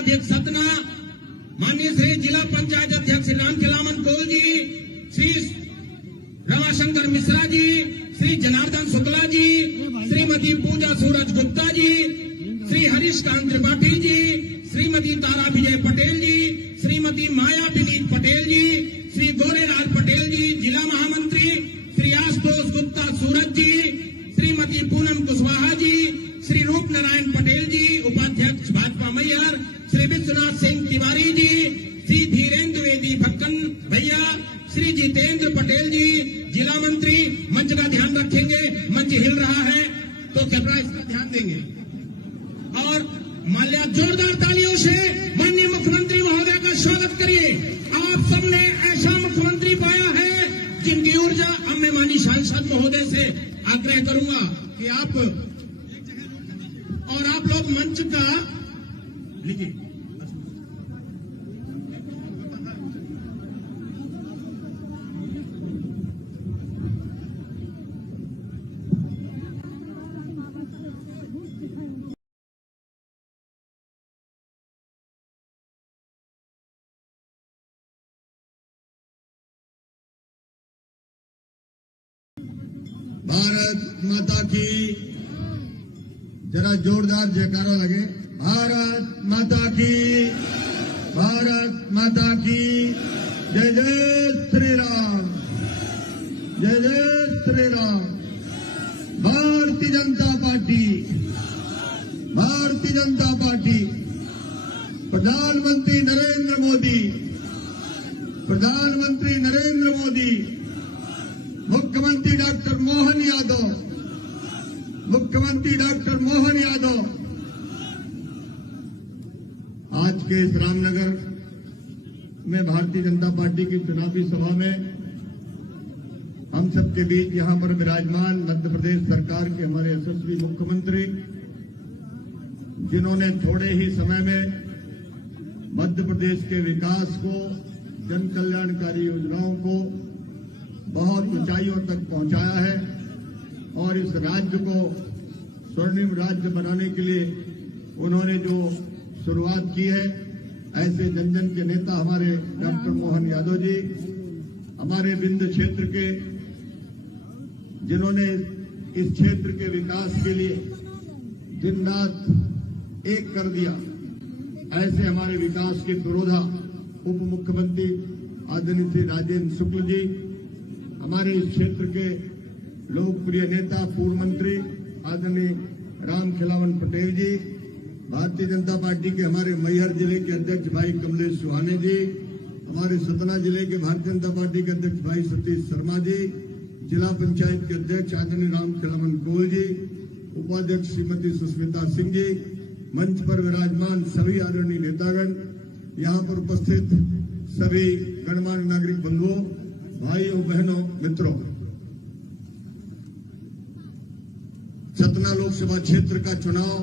जिलाध्यक्ष सतना, माननीय श्री जिला पंचायत अध्यक्ष श्री रामखिलावन कोल जी, श्री रमाशंकर मिश्रा जी, श्री जनार्दन शुक्ला जी, श्रीमती पूजा सूरज गुप्ता जी, श्री हरीश कांत त्रिपाठी जी, श्रीमती तारा विजय पटेल जी, श्रीमती माया विनीत पटेल जी, श्री गोरेराज पटेल जी जिला महामंत्री, श्री आशुतोष गुप्ता सूरज जी, श्रीमती पूनम कुशवाहा जी, श्री रूप नारायण पटेल जी उपाध्यक्ष भाजपा मैहर, श्री विश्वनाथ सिंह तिवारी जी, श्री धीरेन्द्र द्विवेदी भक्कन भैया, श्री जितेंद्र पटेल जी जिला मंत्री। मंच का ध्यान रखेंगे, मंच हिल रहा है तो कृपया इसका ध्यान देंगे। और माल्या जोरदार तालियों से माननीय मुख्यमंत्री महोदय का स्वागत करिए। आप सबने ऐसा मुख्यमंत्री पाया है जिनकी ऊर्जा। अब मैं माननीय सांसद महोदय से आग्रह करूंगा कि आप लोग मंच का लिखिए। भारत माता की, जरा जोरदार जयकारा लगे। भारत माता की, भारत माता की, जय जय श्री राम, जय जय श्री राम। भारतीय जनता पार्टी, भारतीय जनता पार्टी, प्रधानमंत्री नरेंद्र मोदी, प्रधानमंत्री नरेंद्र मोदी, मुख्यमंत्री डॉक्टर मोहन यादव, मुख्यमंत्री डॉक्टर मोहन यादव। आज के इस रामनगर में भारतीय जनता पार्टी की चुनावी सभा में हम सबके बीच यहां पर विराजमान मध्य प्रदेश सरकार के हमारे यशस्वी मुख्यमंत्री, जिन्होंने थोड़े ही समय में मध्य प्रदेश के विकास को, जन कल्याणकारी योजनाओं को बहुत ऊंचाइयों तक पहुंचाया है और इस राज्य को स्वर्णिम राज्य बनाने के लिए उन्होंने जो शुरुआत की है, ऐसे जन जन के नेता हमारे डॉक्टर मोहन यादव जी, हमारे विंध्य क्षेत्र के, जिन्होंने इस क्षेत्र के विकास के लिए दिन रात एक कर दिया, ऐसे हमारे विकास के पुरोधा उप मुख्यमंत्री आदरणीय श्री राजेंद्र शुक्ल जी, हमारे इस क्षेत्र के लोकप्रिय नेता पूर्व मंत्री आदरणीय रामखिलावन पटेल जी, भारतीय जनता पार्टी के हमारे मैहर जिले के अध्यक्ष भाई कमलेश सुहाने जी, हमारे सतना जिले के भारतीय जनता पार्टी के अध्यक्ष भाई सतीश शर्मा जी, जिला पंचायत के अध्यक्ष आदरणीय रामखिलावन कोल जी, उपाध्यक्ष श्रीमती सुष्मिता सिंह जी, मंच पर विराजमान सभी आदरणीय नेतागण, यहाँ पर उपस्थित सभी गणमान्य नागरिक बंधुओं, भाइयों बहनों मित्रों, सतना लोकसभा क्षेत्र का चुनाव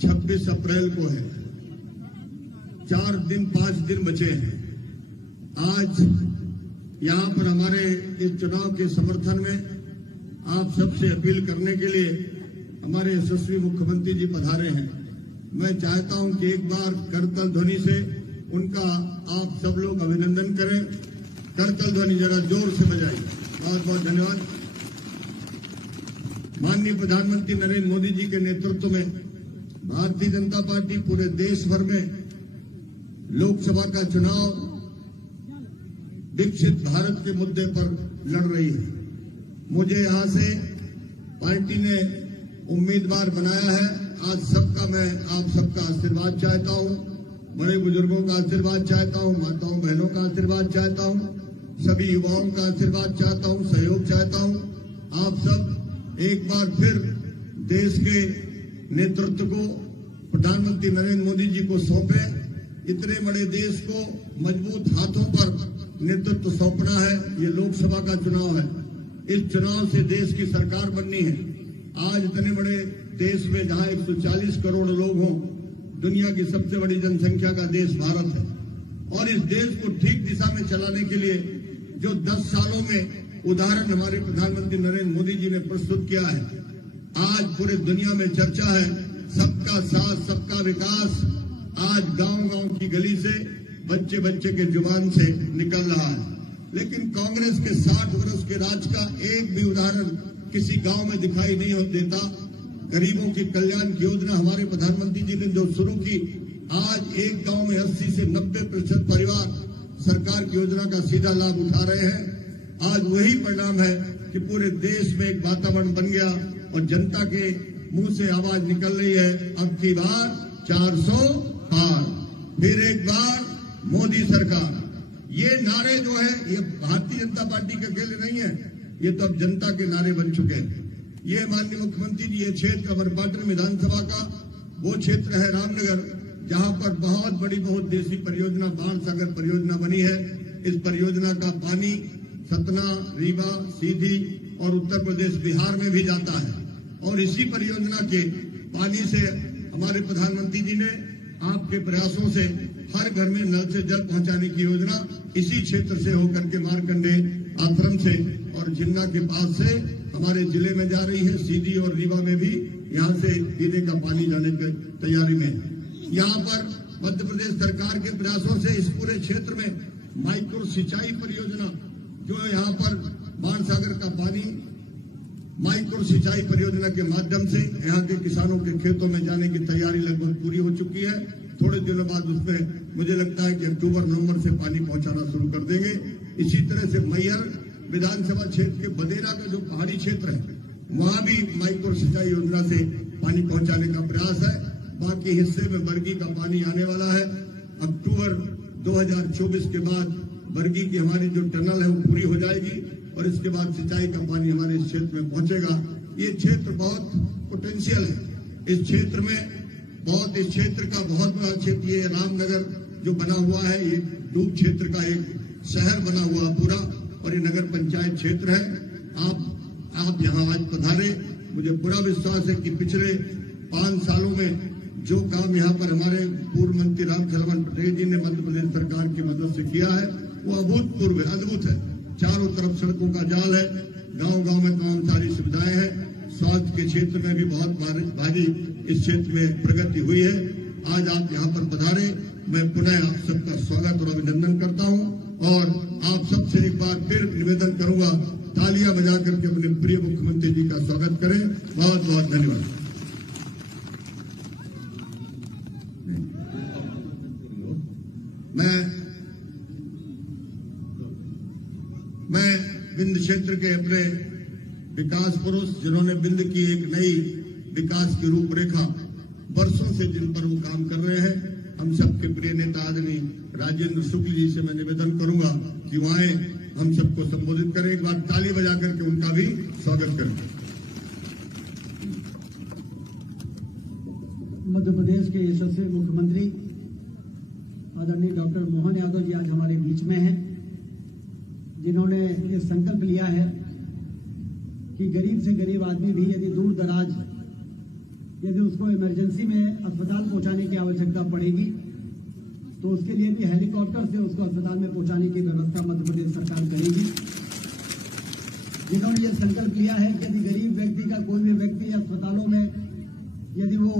26 अप्रैल को है। 5 दिन बचे हैं। आज यहां पर हमारे इस चुनाव के समर्थन में आप सबसे अपील करने के लिए हमारे यशस्वी मुख्यमंत्री जी पधारे हैं। मैं चाहता हूं कि एक बार करतल ध्वनि से उनका आप सब लोग अभिनंदन करें। करतल ध्वनि जरा जोर से बजाइए। बहुत बहुत धन्यवाद। माननीय प्रधानमंत्री नरेंद्र मोदी जी के नेतृत्व में भारतीय जनता पार्टी पूरे देश भर में लोकसभा का चुनाव विकसित भारत के मुद्दे पर लड़ रही है। मुझे यहां से पार्टी ने उम्मीदवार बनाया है। आज सबका मैं आप सबका आशीर्वाद चाहता हूं, बड़े बुजुर्गों का आशीर्वाद चाहता हूं, माताओं बहनों का आशीर्वाद चाहता हूं, सभी युवाओं का आशीर्वाद चाहता हूं, सहयोग चाहता हूं। आप सब एक बार फिर देश के नेतृत्व को प्रधानमंत्री नरेंद्र मोदी जी को सौंपे। इतने बड़े देश को मजबूत हाथों पर नेतृत्व सौंपना है। ये लोकसभा का चुनाव है। इस चुनाव से देश की सरकार बननी है। आज इतने बड़े देश में जहां 140 करोड़ लोग हों, दुनिया की सबसे बड़ी जनसंख्या का देश भारत है और इस देश को ठीक दिशा में चलाने के लिए जो 10 सालों में उदाहरण हमारे प्रधानमंत्री नरेंद्र मोदी जी ने प्रस्तुत किया है, आज पूरे दुनिया में चर्चा है। सबका साथ सबका विकास आज गांव-गांव की गली से बच्चे बच्चे के जुबान से निकल रहा है। लेकिन कांग्रेस के 60 वर्ष के राज का एक भी उदाहरण किसी गांव में दिखाई नहीं देता। गरीबों की कल्याण की योजना हमारे प्रधानमंत्री जी ने जो शुरू की, आज एक गांव में 80 से 90% परिवार सरकार की योजना का सीधा लाभ उठा रहे हैं। आज वही परिणाम है कि पूरे देश में एक वातावरण बन गया और जनता के मुंह से आवाज निकल रही है, अब की बार 400 पार, फिर एक बार मोदी सरकार। ये नारे जो है ये भारतीय जनता पार्टी के अकेले नहीं है, ये तो अब जनता के नारे बन चुके हैं। ये माननीय मुख्यमंत्री जी, ये क्षेत्र अमरपाटन विधानसभा का वो क्षेत्र है रामनगर, जहां पर बहुत बड़ी बहुउद्देशीय परियोजना बाणसागर परियोजना बनी है। इस परियोजना का पानी सतना, रीवा, सीधी और उत्तर प्रदेश बिहार में भी जाता है और इसी परियोजना के पानी से हमारे प्रधानमंत्री जी ने आपके प्रयासों से हर घर में नल से जल पहुंचाने की योजना इसी क्षेत्र से होकर के मारकंडे आश्रम से और जिन्ना के पास से हमारे जिले में जा रही है। सीधी और रीवा में भी यहां से पीने का पानी जाने की तैयारी में। यहां पर मध्य प्रदेश सरकार के प्रयासों से इस पूरे क्षेत्र में माइक्रो सिंचाई परियोजना, जो यहां पर बाणसागर का पानी माइक्रो सिंचाई परियोजना के माध्यम से यहां के किसानों के खेतों में जाने की तैयारी लगभग पूरी हो चुकी है। थोड़े दिनों बाद उसमें मुझे लगता है कि अक्टूबर-नवंबर से पानी पहुंचाना शुरू कर देंगे। इसी तरह से मैहर विधानसभा क्षेत्र के बदेरा का जो पहाड़ी क्षेत्र है, वहां भी माइक्रो सिंचाई योजना से पानी पहुंचाने का प्रयास है। बाकी हिस्से में बरगी का पानी आने वाला है। अक्टूबर 2024 के बाद बरगी की हमारी जो टनल है वो पूरी हो जाएगी और इसके बाद सिंचाई का पानी हमारे इस क्षेत्र में पहुंचेगा। ये क्षेत्र बहुत पोटेंशियल है। इस क्षेत्र का बहुत बड़ा क्षेत्र, ये रामनगर जो बना हुआ है, ये डूब क्षेत्र का एक शहर बना हुआ पूरा और ये नगर पंचायत क्षेत्र है। आप यहाँ आज पधारे, मुझे पूरा विश्वास है कि पिछले 5 सालों में जो काम यहाँ पर हमारे पूर्व मंत्री रामखेलावन पटेल जी ने मध्य प्रदेश सरकार की मदद से किया है, वो अभूतपूर्व है, अद्भुत है। चारों तरफ सड़कों का जाल है, गांव-गांव में तमाम सारी सुविधाएं हैं। स्वास्थ्य के क्षेत्र में भी बहुत भारी इस क्षेत्र में प्रगति हुई है। आज आप यहाँ पर पधारे, मैं पुनः आप सबका स्वागत और अभिनंदन करता हूँ और आप सबसे एक बार फिर निवेदन करूंगा, तालियां बजा करके अपने प्रिय मुख्यमंत्री जी का स्वागत करें। बहुत बहुत धन्यवाद। मैं बिंद क्षेत्र के अपने विकास पुरुष, जिन्होंने बिंद की एक नई विकास की रूपरेखा वर्षों से जिन पर वो काम कर रहे हैं, हम सबके प्रिय नेता आदरणीय राजेंद्र शुक्ल जी से मैं निवेदन करूंगा कि वो आए, हम सबको संबोधित करें। एक बार ताली बजा करके उनका भी स्वागत करें। मध्य प्रदेश के यशस्वी मुख्यमंत्री आदरणीय डॉक्टर मोहन यादव जी आज हमारे बीच में हैं, जिन्होंने ये संकल्प लिया है कि गरीब से गरीब आदमी भी यदि दूर दराज यदि उसको इमरजेंसी में अस्पताल पहुंचाने की आवश्यकता पड़ेगी तो उसके लिए भी हेलीकॉप्टर से उसको अस्पताल में पहुंचाने की व्यवस्था मध्य प्रदेश सरकार करेगी। जिन्होंने ये संकल्प लिया है कि यदि गरीब व्यक्ति का कोई भी व्यक्ति अस्पतालों में यदि वो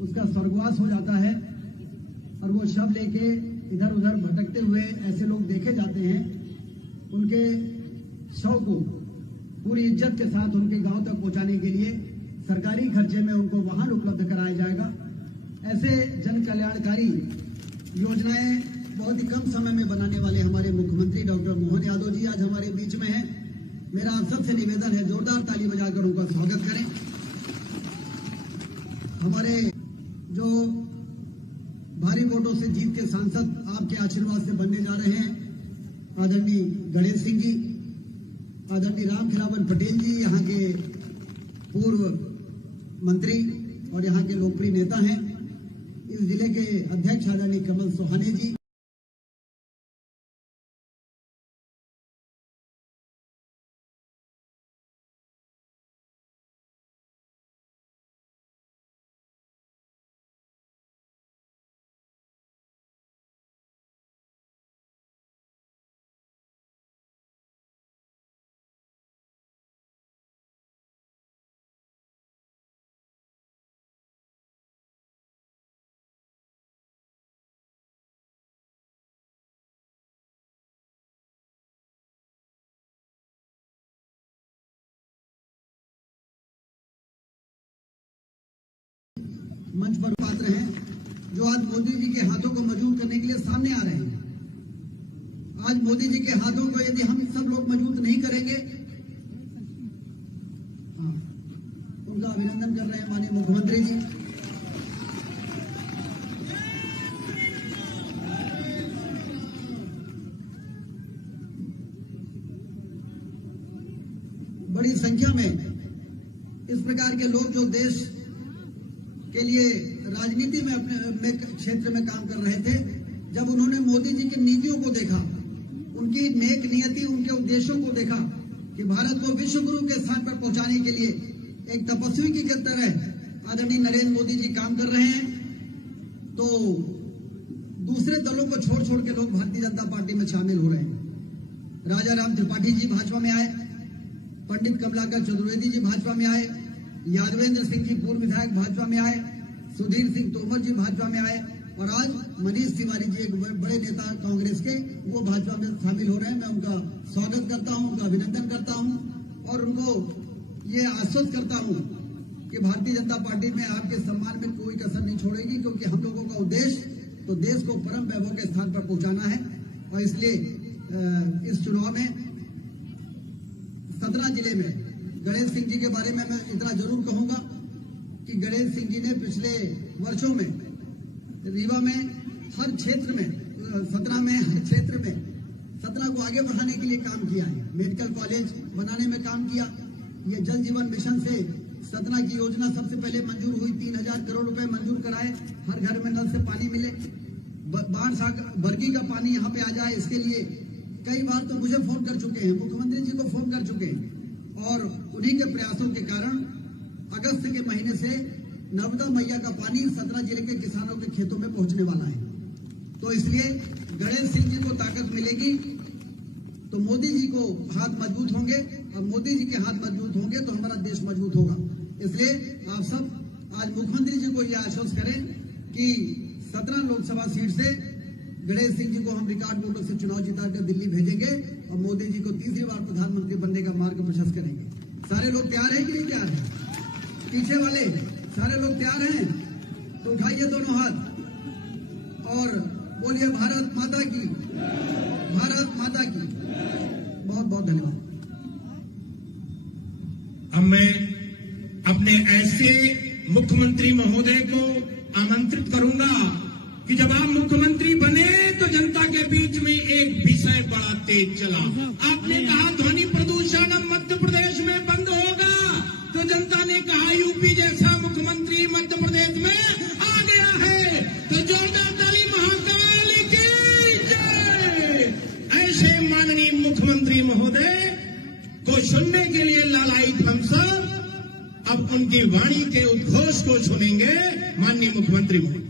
उसका स्वर्गवास हो जाता है और वो शव लेके इधर उधर भटकते हुए ऐसे लोग देखे जाते हैं, उनके शव को पूरी इज्जत के साथ उनके गांव तक पहुंचाने के लिए सरकारी खर्चे में उनको वाहन उपलब्ध कराया जाएगा। ऐसे जन कल्याणकारी योजनाएं बहुत ही कम समय में बनाने वाले हमारे मुख्यमंत्री डॉक्टर मोहन यादव जी आज हमारे बीच में हैं। मेरा आप सबसे निवेदन है, जोरदार ताली बजाकर उनका स्वागत करें। हमारे जो भारी वोटों से जीत के सांसद आपके आशीर्वाद से बनने जा रहे हैं, आदरणीय गणेश सिंह जी, आदरणीय रामखेलावन पटेल जी, यहाँ के पूर्व मंत्री और यहाँ के लोकप्रिय नेता हैं। इस जिले के अध्यक्ष आदरणीय कमल सोहाने जी, मंच पर पात्र हैं जो आज मोदी जी के हाथों को मजबूत करने के लिए सामने आ रहे हैं। आज मोदी जी के हाथों को यदि हम सब लोग मजबूत नहीं करेंगे, उनका अभिनंदन कर रहे हैं माननीय मुख्यमंत्री जी। बड़ी संख्या में इस प्रकार के लोग जो देश के लिए राजनीति में अपने क्षेत्र में काम कर रहे थे, जब उन्होंने मोदी जी की नीतियों को देखा, उनकी नेक नियति, उनके उद्देश्यों को देखा कि भारत को विश्व गुरु के स्थान पर पहुंचाने के लिए एक तपस्वी की तरह आदरणीय नरेंद्र मोदी जी काम कर रहे हैं, तो दूसरे दलों को छोड़ छोड़ के लोग भारतीय जनता पार्टी में शामिल हो रहे हैं। राजा राम त्रिपाठी जी भाजपा में आए, पंडित कमलाकर चतुर्वेदी जी भाजपा में आए, यादवेंद्र सिंह जी पूर्व विधायक भाजपा में आए, सुधीर सिंह तोमर जी भाजपा में आए, और आज मनीष तिवारी जी एक बड़े नेता कांग्रेस के, वो भाजपा में शामिल हो रहे हैं। मैं उनका स्वागत करता हूं, उनका अभिनंदन करता हूं और उनको ये आश्वस्त करता हूं कि भारतीय जनता पार्टी में आपके सम्मान में कोई कसर नहीं छोड़ेगी, क्योंकि हम लोगों का उद्देश्य तो देश को परम वैभव के स्थान पर पहुंचाना है। और इसलिए इस चुनाव में सतना जिले में गणेश सिंह जी के बारे में मैं इतना जरूर कहूंगा कि गणेश सिंह जी ने पिछले वर्षों में रीवा में हर क्षेत्र में, सतना में हर क्षेत्र में सतना को आगे बढ़ाने के लिए काम किया है। मेडिकल कॉलेज बनाने में काम किया। ये जल जीवन मिशन से सतना की योजना सबसे पहले मंजूर हुई, 3000 करोड़ रुपए मंजूर कराए, हर घर में नल से पानी मिले, बाढ़ बरगी का पानी यहाँ पे आ जाए, इसके लिए कई बार तो मुझे फोन कर चुके हैं, मुख्यमंत्री जी को फोन कर चुके हैं। और उन्हीं के प्रयासों के कारण अगस्त के महीने से नर्मदा मैया का पानी सतना जिले के किसानों के खेतों में पहुंचने वाला है। तो इसलिए गणेश सिंह जी को ताकत मिलेगी तो मोदी जी को हाथ मजबूत होंगे, और मोदी जी के हाथ मजबूत होंगे तो हमारा देश मजबूत होगा। इसलिए आप सब आज मुख्यमंत्री जी को यह आश्वस्त करें कि सतना लोकसभा सीट से गणेश सिंह जी को हम रिकॉर्ड वोटों से चुनाव जिताकर दिल्ली भेजेंगे और मोदी जी को तीसरी बार प्रधानमंत्री बनने का मार्ग प्रशस्त करेंगे। सारे लोग तैयार हैं कि नहीं तैयार हैं? पीछे वाले सारे लोग तैयार हैं तो उठाइए दोनों हाथ और बोलिए भारत माता की, भारत माता की। बहुत बहुत धन्यवाद। अब मैं अपने ऐसे मुख्यमंत्री महोदय को आमंत्रित करूंगा कि जब आप मुख्यमंत्री बने तो जनता के बीच में एक विषय बड़ा तेज चला। आपने कहा ध्वनि प्रदूषण अब मध्य प्रदेश में बंद होगा, तो जनता ने कहा यूपी जैसा मुख्यमंत्री मध्य प्रदेश में आ गया है, तो जोरदार ताली महाकाल की जय। ऐसे माननीय मुख्यमंत्री महोदय को सुनने के लिए लालायित हम सब अब उनकी वाणी के उद्घोष को सुनेंगे। माननीय मुख्यमंत्री महोदय,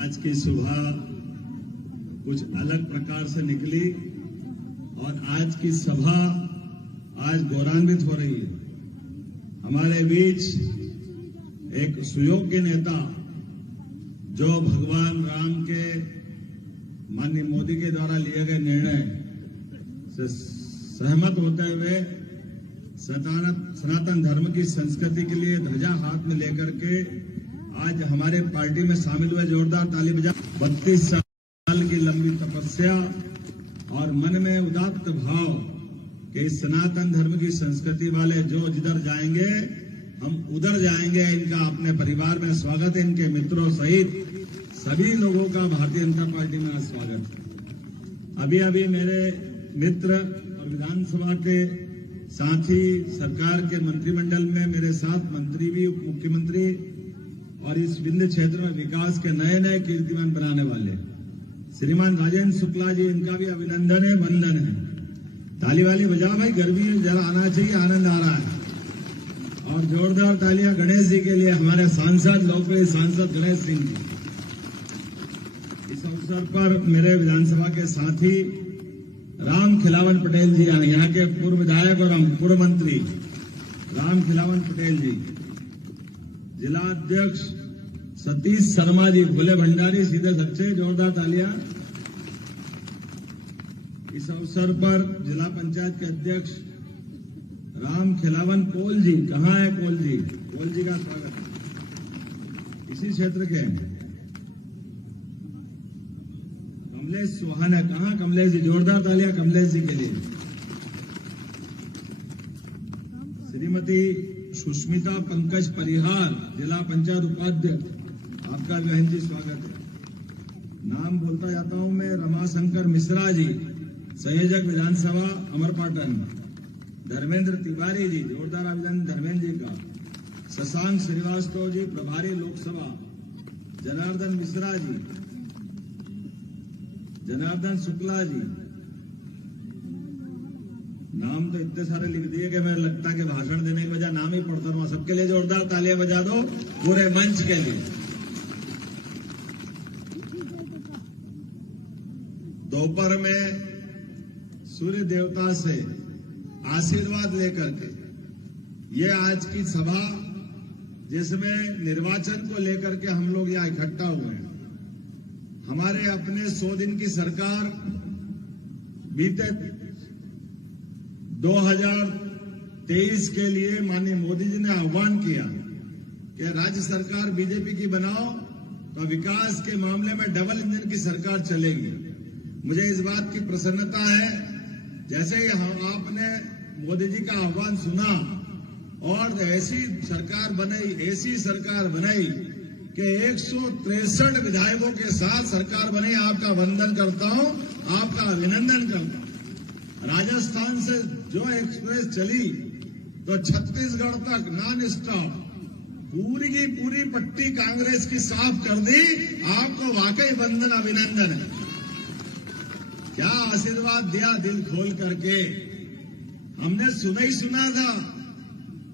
आज की सुबह कुछ अलग प्रकार से निकली और आज की सभा आज गौरवान्वित हो रही है। हमारे बीच एक सुयोग्य नेता जो भगवान राम के माननीय मोदी के द्वारा लिए गए निर्णय से सहमत होते हुए सनातन धर्म की संस्कृति के लिए ध्वजा हाथ में लेकर के आज हमारे पार्टी में शामिल हुए। जोरदार ताली बजा। 32 साल की लंबी तपस्या और मन में उदात्त भाव कि सनातन धर्म की संस्कृति वाले जो जिधर जाएंगे हम उधर जाएंगे। इनका अपने परिवार में स्वागत है, इनके मित्रों सहित सभी लोगों का भारतीय जनता पार्टी में स्वागत। अभी अभी मेरे मित्र और विधानसभा के साथी, सरकार के मंत्रिमंडल में मेरे साथ मंत्री भी, उप मुख्यमंत्री और इस विंध्य क्षेत्र में विकास के नए नए कीर्तिमान बनाने वाले श्रीमान राजेंद्र शुक्ला जी, इनका भी अभिनंदन है, वंदन है। ताली वाली बजाओ भाई, गर्मी जरा आना चाहिए, आनंद आ रहा है। और जोरदार तालियां गणेश जी के लिए, हमारे सांसद, लोकप्रिय सांसद गणेश सिंह जी। इस अवसर पर मेरे विधानसभा के साथी राम खिलावन पटेल जी, यहाँ के पूर्व विधायक और पूर्व मंत्री राम खिलावन पटेल जी, जिला अध्यक्ष सतीश शर्मा जी, खुले भंडारी, सीधे सच्चे, जोरदार तालियां। इस अवसर पर जिला पंचायत के अध्यक्ष राम खिलावन पोल जी, कहाँ है पोल जी? पोल जी का स्वागत है। इसी क्षेत्र के हैं। कमलेश सुहाना, कहाँ कमलेश जी? जोरदार तालियां कमलेश जी के लिए। श्रीमती सुष्मिता पंकज परिहार, जिला पंचायत उपाध्यक्ष, आपका बहन जी स्वागत है। नाम बोलता जाता हूं मैं। रमाशंकर मिश्रा जी, संयोजक विधानसभा अमरपाटन। धर्मेंद्र तिवारी जी, जोरदार अभिनंदन धर्मेंद्र जी का। शशांक श्रीवास्तव जी, प्रभारी लोकसभा। जनार्दन मिश्रा जी, जनार्दन शुक्ला जी। नाम तो इतने सारे लिख दिए कि मेरे लगता है कि भाषण देने की बजाय नाम ही पढ़ता रहूं। सबके लिए जोरदार तालियां बजा दो, पूरे मंच के लिए। दोपहर में सूर्य देवता से आशीर्वाद लेकर के ये आज की सभा, जिसमें निर्वाचन को लेकर के हम लोग यहाँ इकट्ठा हुए हैं। हमारे अपने 100 दिन की सरकार बीते 2023 के लिए माननीय मोदी जी ने आह्वान किया कि राज्य सरकार बीजेपी की बनाओ तो विकास के मामले में डबल इंजन की सरकार चलेगी। मुझे इस बात की प्रसन्नता है, जैसे ही आपने मोदी जी का आह्वान सुना और ऐसी सरकार बनाई कि 163 विधायकों के साथ सरकार बनी। आपका वंदन करता हूं, आपका अभिनंदन करता हूं। राजस्थान से जो एक्सप्रेस चली तो छत्तीसगढ़ तक नॉन स्टॉप पूरी की पूरी पट्टी कांग्रेस की साफ कर दी। आपको वाकई वंदन अभिनंदन है। क्या आशीर्वाद दिया दिल खोल करके। हमने सुना था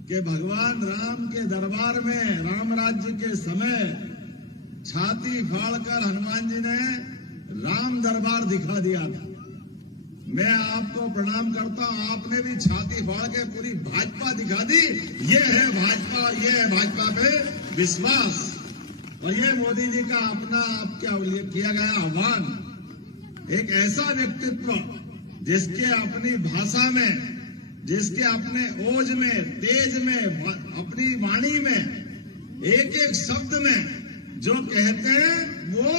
कि भगवान राम के दरबार में राम राज्य के समय छाती फाड़कर हनुमान जी ने राम दरबार दिखा दिया था। मैं आपको प्रणाम करता हूं, आपने भी छाती फाड़ के पूरी भाजपा दिखा दी। ये है भाजपा, ये है भाजपा पे विश्वास। और ये मोदी जी का अपना आपके किया गया आह्वान, एक ऐसा व्यक्तित्व जिसके अपनी भाषा में, जिसके अपने ओज में, तेज में, अपनी वाणी में, एक एक शब्द में जो कहते हैं वो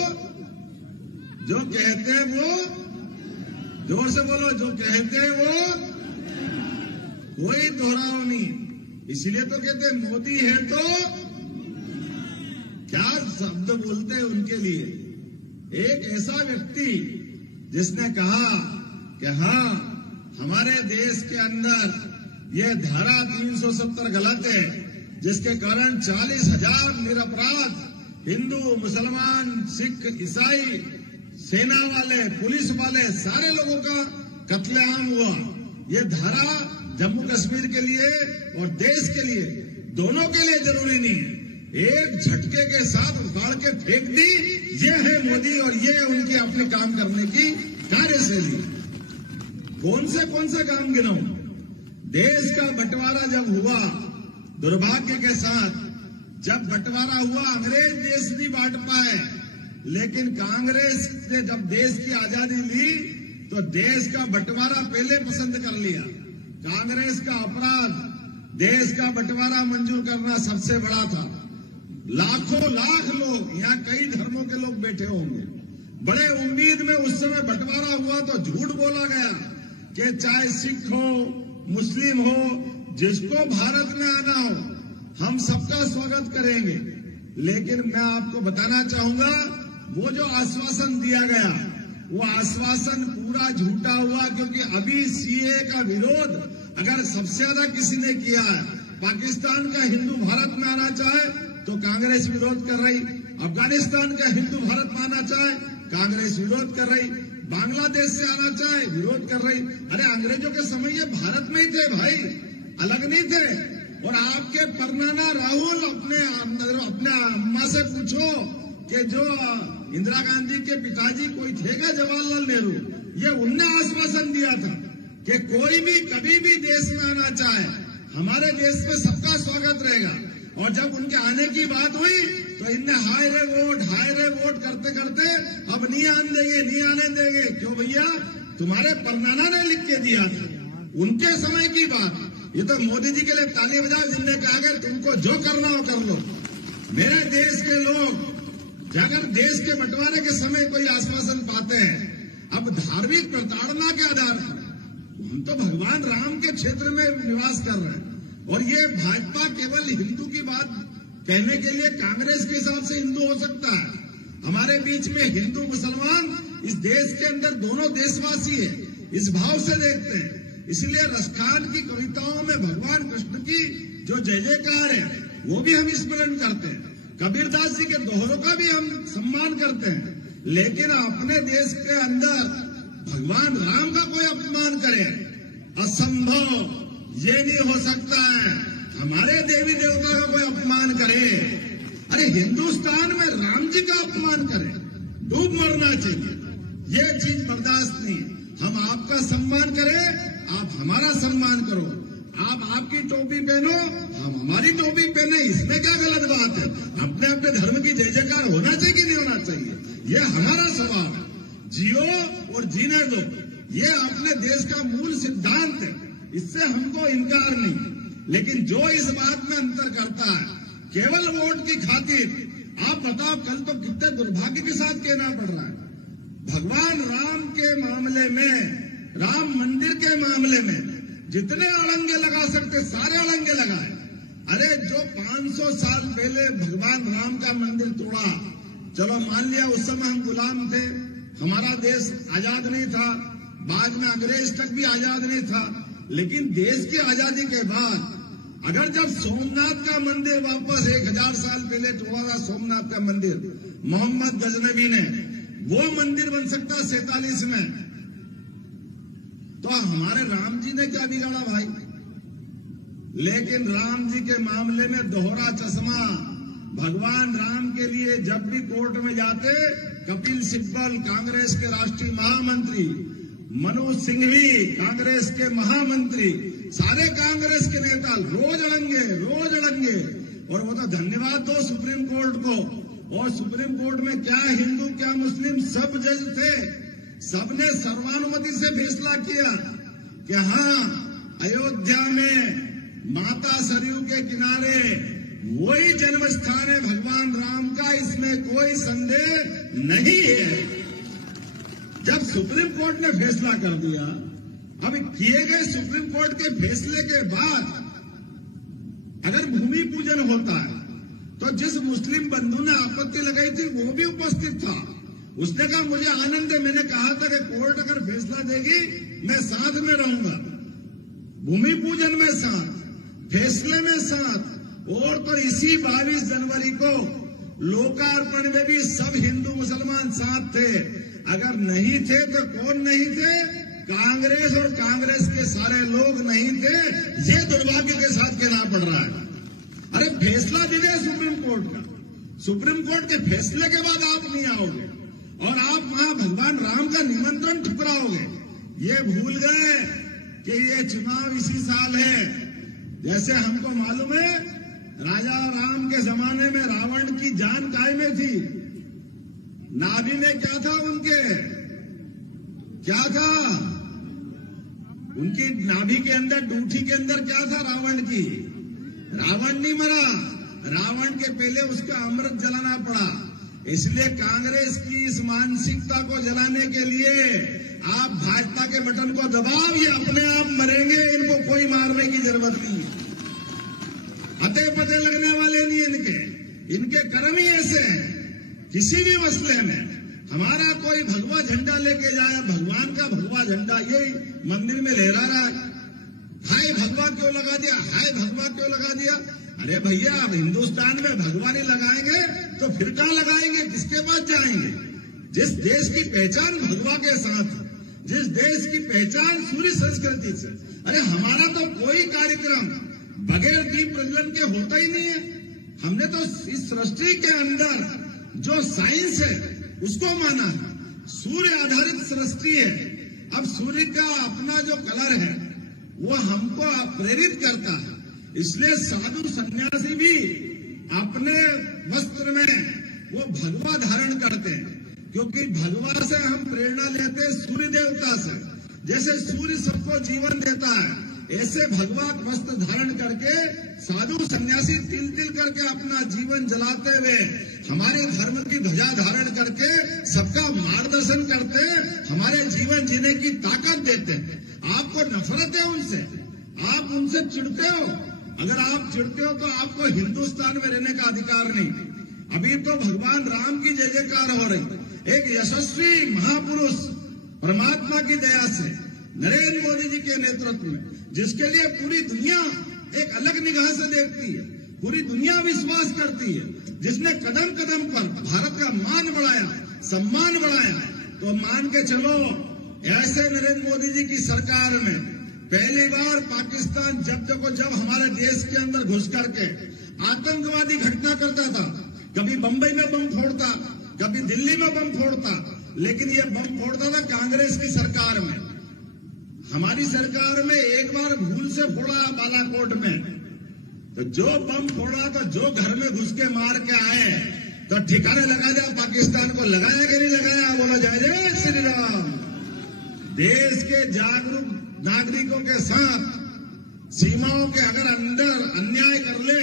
जोर से बोलो, जो कहते हैं वो कोई दोहराव नहीं। इसलिए तो कहते हैं मोदी है तो क्या शब्द बोलते हैं उनके लिए। एक ऐसा व्यक्ति जिसने कहा कि हाँ, हमारे देश के अंदर ये धारा 370 गलत है, जिसके कारण 40,000 निरपराध हिंदू, मुसलमान, सिख, ईसाई, सेना वाले, पुलिस वाले सारे लोगों का कत्लेआम हुआ। ये धारा जम्मू कश्मीर के लिए और देश के लिए, दोनों के लिए जरूरी नहीं है। एक झटके के साथ उखाड़ के फेंक दी। ये है मोदी और ये है उनकी अपने काम करने की कार्यशैली। कौन से काम गिनाऊं? देश का बंटवारा जब हुआ, दुर्भाग्य के साथ जब बंटवारा हुआ, अंग्रेज देश नहीं बांट पाए, लेकिन कांग्रेस ने जब देश की आजादी ली तो देश का बंटवारा पहले पसंद कर लिया। कांग्रेस का अपराध देश का बंटवारा मंजूर करना सबसे बड़ा था। लाखों लाख लोग, यहाँ कई धर्मों के लोग बैठे होंगे, बड़े उम्मीद में उस समय बंटवारा हुआ तो झूठ बोला गया कि चाहे सिख हो, मुस्लिम हो, जिसको भारत में आना हो, हम सबका स्वागत करेंगे। लेकिन मैं आपको बताना चाहूंगा, वो जो आश्वासन दिया गया, वो आश्वासन पूरा झूठा हुआ। क्योंकि अभी सीए का विरोध अगर सबसे ज्यादा किसी ने किया है, पाकिस्तान का हिंदू भारत में आना चाहे तो कांग्रेस विरोध कर रही, अफगानिस्तान का हिंदू भारत में आना चाहे कांग्रेस विरोध कर रही, बांग्लादेश से आना चाहे विरोध कर रही। अरे अंग्रेजों के समय ये भारत में ही थे भाई, अलग नहीं थे। और आपके परनाना राहुल अपने अम्मा से पूछो कि जो इंदिरा गांधी के पिताजी कोई थे क्या, जवाहरलाल नेहरू, ये उनने आश्वासन दिया था कि कोई भी कभी भी देश में आना चाहे, हमारे देश में सबका स्वागत रहेगा। और जब उनके आने की बात हुई तो इनने हाय रे वोट करते करते अब नहीं आने देंगे। क्यों भैया? तुम्हारे परनाना ने लिख के दिया था, उनके समय की बात। ये तो मोदी जी के लिए ताली बजाओ जिनने कहा कि तुमको जो करना हो कर लो। मेरे देश के लोग अगर देश के बंटवारे के समय कोई आश्वासन पाते हैं, अब धार्मिक प्रताड़ना के आधार पर, हम तो भगवान राम के क्षेत्र में निवास कर रहे हैं। और ये भाजपा केवल हिंदू की बात कहने के लिए कांग्रेस के हिसाब से हिंदू हो सकता है। हमारे बीच में हिंदू मुसलमान इस देश के अंदर दोनों देशवासी है, इस भाव से देखते हैं। इसलिए रसखान की कविताओं में भगवान कृष्ण की जो जय जयकार है वो भी हम स्मरण करते हैं। कबीरदास जी के दोहों का भी हम सम्मान करते हैं। लेकिन अपने देश के अंदर भगवान राम का कोई अपमान करे, असंभव, ये नहीं हो सकता है। हमारे देवी देवता का कोई अपमान करे, अरे हिंदुस्तान में राम जी का अपमान करे, डूब मरना चाहिए। ये चीज बर्दाश्त नहीं है। हम आपका सम्मान करें, आप हमारा सम्मान करो। आप आपकी टोपी पहनो, हम हमारी टोपी पहने, इसमें क्या गलत बात है? अपने अपने धर्म की जय जयकार होना चाहिए कि नहीं होना चाहिए? ये हमारा स्वभाव है। जियो और जीने दो, ये अपने देश का मूल सिद्धांत है, इससे हमको इनकार नहीं। लेकिन जो इस बात में अंतर करता है केवल वोट की खातिर, आप बताओ कल तो कितने दुर्भाग्य के साथ कहना पड़ रहा है। भगवान राम के मामले में, राम मंदिर के मामले में जितने अड़ंगे लगा सकते सारे अड़ंगे लगाए। अरे जो 500 साल पहले भगवान राम का मंदिर तोड़ा, चलो मान लिया उस समय हम गुलाम थे, हमारा देश आजाद नहीं था, बाद में अंग्रेज तक भी आजाद नहीं था। लेकिन देश की आजादी के बाद अगर जब सोमनाथ का मंदिर वापस 1000 साल पहले तोड़ा था, सोमनाथ का मंदिर मोहम्मद गजनबी ने, वो मंदिर बन सकता 47 में, तो हमारे राम जी ने क्या बिगाड़ा भाई? लेकिन राम जी के मामले में दोहरा चश्मा। भगवान राम के लिए जब भी कोर्ट में जाते, कपिल सिब्बल कांग्रेस के राष्ट्रीय महामंत्री, मनोज सिंघवी कांग्रेस के महामंत्री, सारे कांग्रेस के नेता रोज अड़ंगे। और वो तो धन्यवाद दो सुप्रीम कोर्ट को। और सुप्रीम कोर्ट में क्या हिंदू क्या मुस्लिम सब जज थे, सबने सर्वानुमति से फैसला किया कि हाँ, अयोध्या में माता सरयू के किनारे वही जन्म स्थान है भगवान राम का, इसमें कोई संदेह नहीं है। जब सुप्रीम कोर्ट ने फैसला कर दिया, अब किए गए सुप्रीम कोर्ट के फैसले के बाद अगर भूमि पूजन होता है तो जिस मुस्लिम बंधु ने आपत्ति लगाई थी वो भी उपस्थित था। उसने कहा मुझे आनंद है, मैंने कहा था कि कोर्ट अगर फैसला देगी मैं साथ में रहूंगा, भूमि पूजन में साथ, फैसले में साथ। और तो इसी 22 जनवरी को लोकार्पण में भी सब हिंदू मुसलमान साथ थे। अगर नहीं थे तो कौन नहीं थे? कांग्रेस और कांग्रेस के सारे लोग नहीं थे। ये दुर्भाग्य के साथ कहना पड़ रहा है। अरे फैसला दे दे सुप्रीम कोर्ट का, सुप्रीम कोर्ट के फैसले के बाद आप नहीं आओगे और आप वहां भगवान राम का निमंत्रण ठुकराओगे। ये भूल गए कि ये चुनाव इसी साल है। जैसे हमको मालूम है राजा राम के जमाने में रावण की जान काय में थी, नाभि में क्या था उनके, क्या था उनकी नाभि के अंदर, डूठी के अंदर क्या था रावण की? रावण नहीं मरा, रावण के पहले उसका अमृत जलाना पड़ा। इसलिए कांग्रेस की इस मानसिकता को जलाने के लिए आप भाजपा के बटन को दबाव, ये अपने आप मरेंगे, इनको कोई मारने की जरूरत नहीं है। अते पते लगने वाले नहीं इनके कर्म ही ऐसे हैं। किसी भी मसले में हमारा कोई भगवा झंडा लेके जाए, भगवान का भगवा झंडा ये मंदिर में लहरा रहा है, हाय भगवा क्यों लगा दिया, हाय भगवा क्यों लगा दिया। अरे भैया, अब हिंदुस्तान में भगवा नहीं लगाएंगे तो फिर कहां लगाएंगे, किसके पास जाएंगे? जिस देश की पहचान भगवा के साथ, जिस देश की पहचान सूर्य संस्कृति से, अरे हमारा तो कोई कार्यक्रम बगैर दीप प्रज्वलन के होता ही नहीं है। हमने तो इस सृष्टि के अंदर जो साइंस है उसको माना है, सूर्य आधारित सृष्टि है। अब सूर्य का अपना जो कलर है वो हमको प्रेरित करता है। इसलिए साधु सन्यासी भी अपने वस्त्र में वो भगवा धारण करते हैं, क्योंकि भगवा से हम प्रेरणा लेते हैं सूर्य देवता से। जैसे सूर्य सबको जीवन देता है, ऐसे भगवा वस्त्र धारण करके साधु सन्यासी तिल तिल करके अपना जीवन जलाते हुए हमारे धर्म की ध्वजा धारण करके सबका मार्गदर्शन करते, हमारे जीवन जीने की ताकत देते। आपको नफरत है उनसे, आप उनसे चिढ़ते हो। अगर आप चिढ़ते हो तो आपको हिंदुस्तान में रहने का अधिकार नहीं। अभी तो भगवान राम की जय जयकार हो रही, एक यशस्वी महापुरुष परमात्मा की दया से नरेंद्र मोदी जी के नेतृत्व में, जिसके लिए पूरी दुनिया एक अलग निगाह से देखती है, पूरी दुनिया विश्वास करती है, जिसने कदम कदम पर भारत का मान बढ़ाया, सम्मान बढ़ाया, तो मान के चलो ऐसे नरेंद्र मोदी जी की सरकार में पहली बार पाकिस्तान जब हमारे देश के अंदर घुस करके आतंकवादी घटना करता था, कभी बंबई में बम फोड़ता, कभी दिल्ली में बम फोड़ता, लेकिन ये बम फोड़ता था कांग्रेस की सरकार में। हमारी सरकार में एक बार भूल से फोड़ा बालाकोट में, तो जो बम फोड़ा तो जो घर में घुस के मार के आए तो ठिकाने लगा दिया पाकिस्तान को। लगाया कि नहीं लगाया? बोला जय जय श्री राम। देश के जागरूक नागरिकों के साथ सीमाओं के अगर अंदर अन्याय कर ले,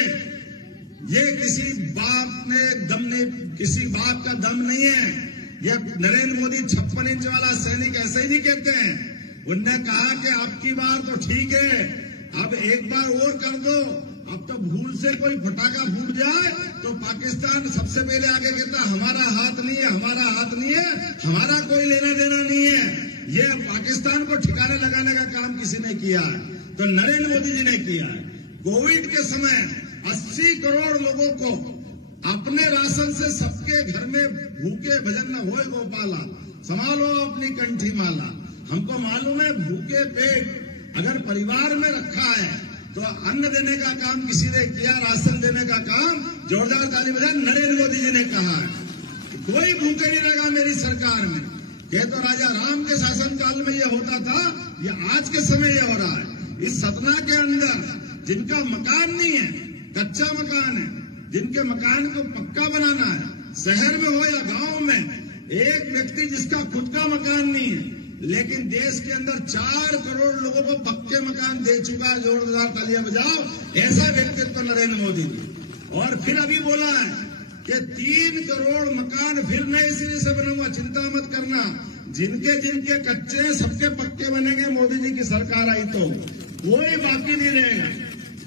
ये किसी बाप ने दम नहीं, किसी बाप का दम नहीं है। ये नरेंद्र मोदी 56 इंच वाला सैनिक ऐसे ही नहीं कहते हैं। उनने कहा कि अब की बार तो ठीक है, अब एक बार और कर दो। अब तो भूल से कोई फटाका फूट जाए तो पाकिस्तान सबसे पहले आगे कहता हमारा हाथ नहीं है, हमारा हाथ नहीं है, हमारा कोई लेना देना नहीं है। ये पाकिस्तान को ठिकाने लगाने का काम किसी ने किया है तो नरेंद्र मोदी जी ने किया है। कोविड के समय 80 करोड़ लोगों को अपने राशन से सबके घर में भूखे भजन न होए गोपाला, संभालो अपनी कंठी माला। हमको मालूम है भूखे पेट अगर परिवार में रखा है तो अन्न देने का काम किसी ने किया, राशन देने का काम जोरदार ताली बजा नरेंद्र मोदी जी ने कहा है। कोई भूखे नहीं रहेगा मेरी सरकार में। कह तो राजा राम के शासनकाल में ये होता था, ये आज के समय ये हो रहा है। इस सतना के अंदर जिनका मकान नहीं है, कच्चा मकान है, जिनके मकान को पक्का बनाना है, शहर में हो या गांव में, एक व्यक्ति जिसका खुद का मकान नहीं है, लेकिन देश के अंदर 4 करोड़ लोगों को पक्के मकान दे चुका है। जोरदार तालियां बजाओ, ऐसा व्यक्तित्व नरेंद्र मोदी जी। और फिर अभी बोला है कि 3 करोड़ मकान फिर नए सिरे से बनूंगा, चिंता मत करना। जिनके जिनके कच्चे हैं सबके पक्के बनेंगे। मोदी जी की सरकार आई तो कोई बाकी नहीं रहेगा।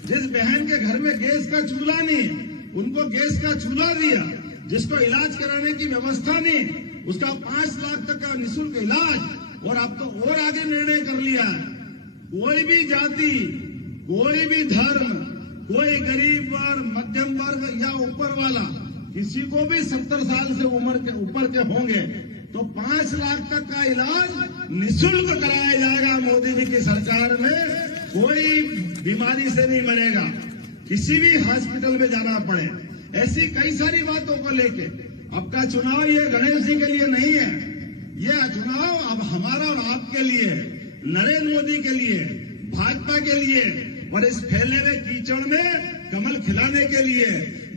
जिस बहन के घर में गैस का चूल्हा नहीं, उनको गैस का चूल्हा दिया। जिसको इलाज कराने की व्यवस्था नहीं, उसका 5 लाख तक का निःशुल्क इलाज। और अब तो और आगे निर्णय कर लिया है, कोई भी जाति, कोई भी धर्म, कोई गरीब वर्ग, मध्यम वर्ग या ऊपर वाला, किसी को भी 70 साल से उम्र के ऊपर के होंगे तो 5 लाख तक का इलाज निःशुल्क कराया जाएगा। मोदी जी की सरकार में कोई बीमारी से नहीं मरेगा, किसी भी हॉस्पिटल में जाना पड़े। ऐसी कई सारी बातों को लेके अब का चुनाव ये गणेश जी के लिए नहीं है, यह चुनाव अब हमारा और आपके लिए, नरेंद्र मोदी के लिए, भाजपा के लिए, और इस फैले हुए कीचड़ में कमल खिलाने के लिए,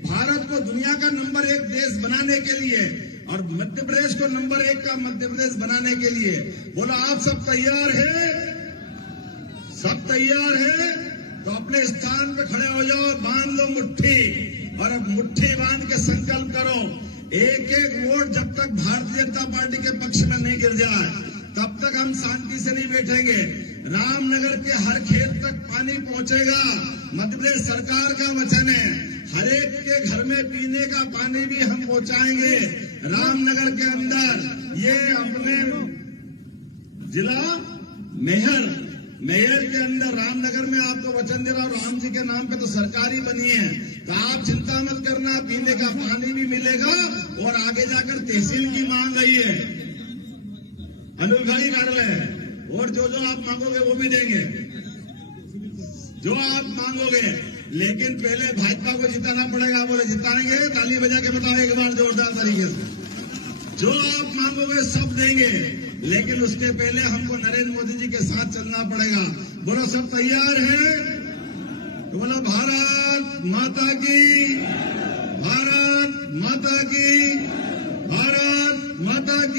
भारत को दुनिया का नंबर 1 देश बनाने के लिए और मध्य प्रदेश को नंबर 1 का मध्य प्रदेश बनाने के लिए। बोलो आप सब तैयार हैं? सब तैयार हैं? तो अपने स्थान पे खड़े हो जाओ, बांध लो मुट्ठी, और अब मुट्ठी बांध के संकल्प करो, एक एक वोट जब तक भारतीय जनता पार्टी के पक्ष में नहीं गिर जाए तब तक हम शांति से नहीं बैठेंगे। रामनगर के हर खेत तक पानी पहुंचेगा, मध्य प्रदेश सरकार का वचन है। हर एक के घर में पीने का पानी भी हम पहुंचाएंगे। रामनगर के अंदर ये अपने जिला मेयर के अंदर रामनगर में आपको वचन दे रहा हूं, राम जी के नाम पे तो सरकारी बनी है, तो आप चिंता मत करना, पीने का पानी भी मिलेगा। और आगे जाकर तहसील की मांग आई है, अनुल भाई कर ले, और जो जो आप मांगोगे वो भी देंगे, जो आप मांगोगे। लेकिन पहले भाजपा को जिताना पड़ेगा। बोले जिताएंगे? ताली बजा के बताओ एक बार जोरदार तरीके से। जो आप मांगोगे सब देंगे, लेकिन उसके पहले हमको नरेंद्र मोदी जी के साथ चलना पड़ेगा। बोलो सब तैयार हैं? तो बोलो भारत माता की